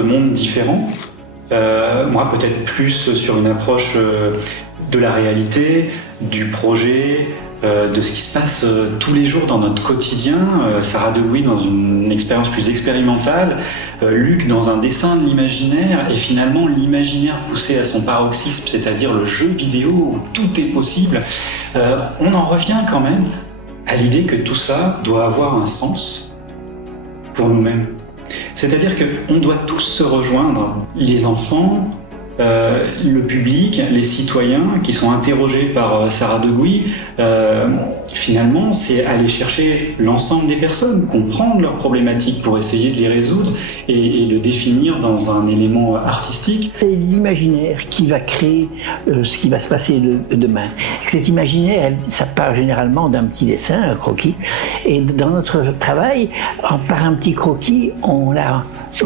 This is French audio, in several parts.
de mondes différents. Moi, peut-être plus sur une approche de la réalité, du projet, de ce qui se passe tous les jours dans notre quotidien. Sarah Degouis dans une expérience plus expérimentale, Luc dans un dessin de l'imaginaire, et finalement l'imaginaire poussé à son paroxysme, c'est-à-dire le jeu vidéo où tout est possible. On en revient quand même à l'idée que tout ça doit avoir un sens pour nous-mêmes. C'est-à-dire qu'on doit tous se rejoindre, les enfants, le public, les citoyens qui sont interrogés par Sarah Degouis. Finalement, c'est aller chercher l'ensemble des personnes, comprendre leurs problématiques pour essayer de les résoudre et le définir dans un élément artistique. C'est l'imaginaire qui va créer ce qui va se passer demain. Cet imaginaire, ça part généralement d'un petit dessin, un croquis, et dans notre travail, par un petit croquis, on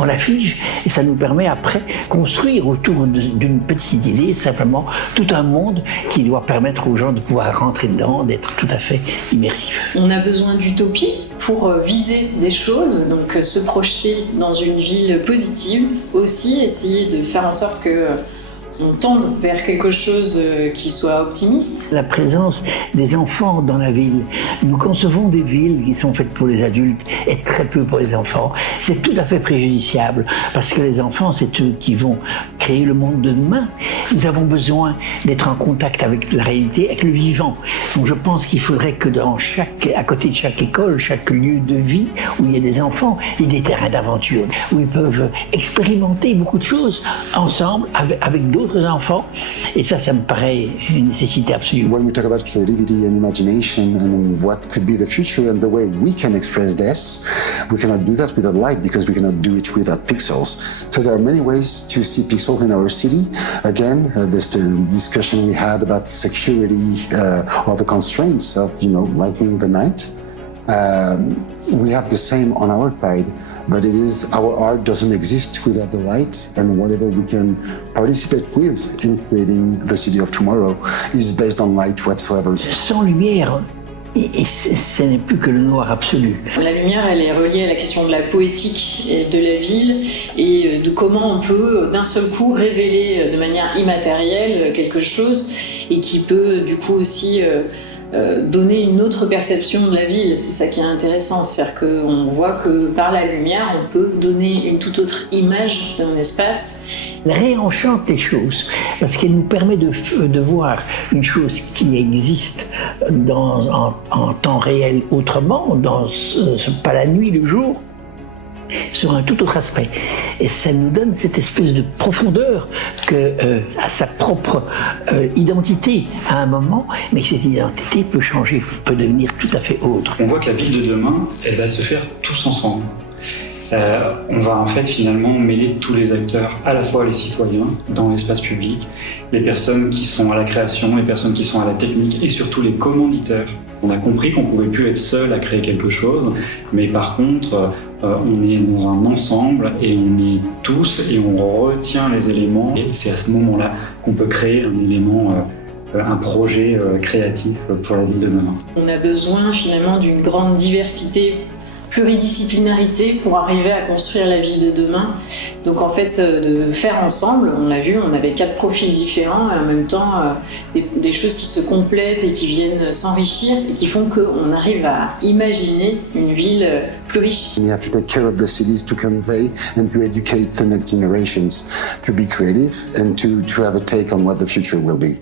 l'affiche et ça nous permet après construire autour d'une petite idée simplement tout un monde qui doit permettre aux gens de pouvoir rentrer dedans, d'être tout à fait immersif. On a besoin d'utopie pour viser des choses, donc se projeter dans une ville positive, aussi essayer de faire en sorte que on tende vers quelque chose qui soit optimiste. La présence des enfants dans la ville. Nous concevons des villes qui sont faites pour les adultes et très peu pour les enfants. C'est tout à fait préjudiciable parce que les enfants, c'est eux qui vont créer le monde de demain. Nous avons besoin d'être en contact avec la réalité, avec le vivant. Donc je pense qu'il faudrait que à côté de chaque école, chaque lieu de vie où il y a des enfants, il y ait des terrains d'aventure où ils peuvent expérimenter beaucoup de choses ensemble avec d'autres enfants, et ça me paraît une nécessité absolue. When we talk about creativity and imagination and what could be the future and the way we can express this, we cannot do that without light because we cannot do it without pixels. So there are many ways to see pixels in our city. Again, there's the discussion we had about security or the constraints of, lighting the night. We have the same on our side, but it is our art doesn't exist without the light, and whatever we can participate with in creating the city of tomorrow is based on light whatsoever. Sans lumière, et ce n'est plus que le noir absolu. La lumière, elle est reliée à la question de la poétique et de la ville et de comment on peut d'un seul coup révéler de manière immatérielle quelque chose et qui peut du coup aussi donner une autre perception de la ville. C'est ça qui est intéressant, c'est-à-dire qu'on voit que par la lumière, on peut donner une toute autre image d'un espace. Elle réenchante les choses parce qu'elle nous permet de voir une chose qui existe en temps réel autrement, pas la nuit, le jour, sur un tout autre aspect. Et ça nous donne cette espèce de profondeur à sa propre identité à un moment, mais cette identité peut changer, peut devenir tout à fait autre. On voit que la ville de demain, elle va se faire tous ensemble. On va en fait finalement mêler tous les acteurs, à la fois les citoyens dans l'espace public, les personnes qui sont à la création, les personnes qui sont à la technique et surtout les commanditaires. On a compris qu'on ne pouvait plus être seul à créer quelque chose, mais par contre, on est dans un ensemble et on est tous et on retient les éléments. Et c'est à ce moment-là qu'on peut créer un élément, un projet créatif pour la ville de demain. On a besoin finalement d'une grande diversité, pluridisciplinarité pour arriver à construire la ville de demain. Donc en fait, de faire ensemble, on l'a vu, on avait 4 profils différents et en même temps des choses qui se complètent et qui viennent s'enrichir et qui font qu'on arrive à imaginer une ville plus riche. We have to take care of the cities to convey and to educate the next generations, to be creative and to have a take on what the future will be.